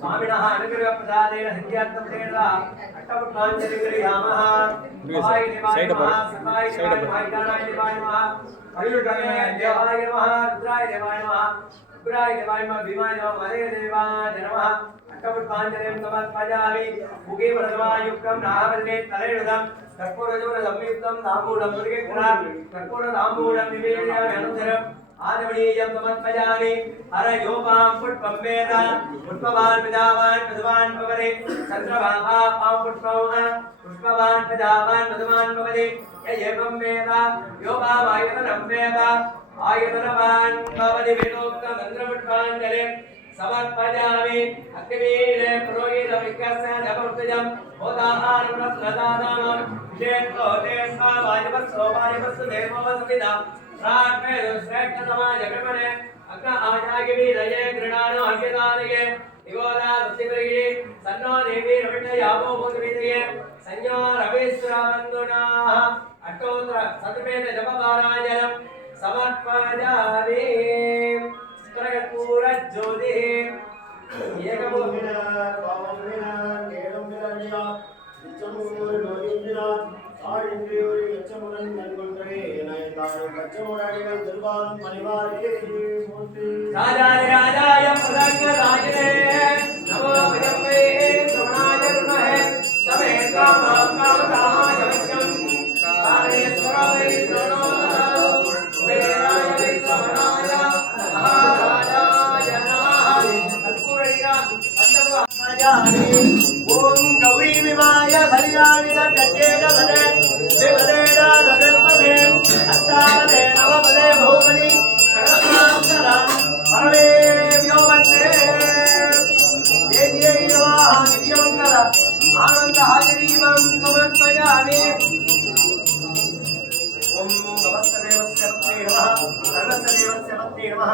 स्वामिनः अनुग्रह प्रसादेन हृदयार्थं प्रेरणा अष्टपुष्पाञ्जलि क्रियामः महाय देवाय नमः सर्वाय देवाय नमः ईशानाय देवाय नमः अयुर्गणाय देवाय नमः रुद्राय देवाय नमः उग्राय देवाय नमः भीमाय नमः मदे देवाय नमः अष्टपुष्पाञ्जलिं समर्पयामि मुखे वरदमायुक्तं नाहवल्ले तलेणुदं कर्पूरजोरसंयुक्तं ताम्बूलं मुरुगेक्षणं कर्पूरताम्बूलं निवेदयामि अनन्तरम् आदमनीयं समर्पयामि हरयोपां पुष्पं वेद पुष्पवान् विदावान् मधुवान् भवति चन्द्रभापां पुष्पवान् विदावान् मधुवान् भवति य एवं वेद योपामायतनं वेद आयतनवान् भवति वेदोक्तं मन्त्रपुष्पाञ्जलिं समर्पयामि अग्निवीरे पुरोहितविग्रहस्य जपमुत्तजं होताहारं रत्नदानां विशेषोते स्वावायवस्सो वायवस्सु देवो वसुविदा राष्ट्रे श्रेष्ठ समाज विमने अग्न आजागिरी रये गृणानो अग्यदानये इगोदा दस्तिपरिगे सन्नो देवी रविणयावो बोधविदये संयो रविश्रवन्दुनाः अष्टोत्तर सतमेत जपपारायणं समर्पयामि कर्पूर ज्योतिः एकमोहिना पावनमिना नेरं विरण्या नित्यमूर नोदिन्द्रा आडिन्द्रियोरि यच्चमुरन् नन्गुण्डरे नयतारो कच्चमुराडिगल दुर्बालं परिवारे मूर्ति राजाय राजाय प्रदग्गराजने नमो विदम्बे श्रवणाय गुरुमहे तमे कामाय वैक्यं कामेश्वराय शरणो वेदाय विश्वमनाय महाराजाय नमः कर्पूरैरा अन्नवाजानि ओम गौरी विवाय हरियाणि दट्टेन वदे देवदेना ददपदे अष्टादे नवपदे भूमनि सहस्राक्षरं परमे व्योमन्ते देव्यै नमः दिव्यं कर आनन्दहायदीपं समर्पयामि ओम नमस्ते देवस्य पत्नी नमः सर्वस्य देवस्य पत्नी नमः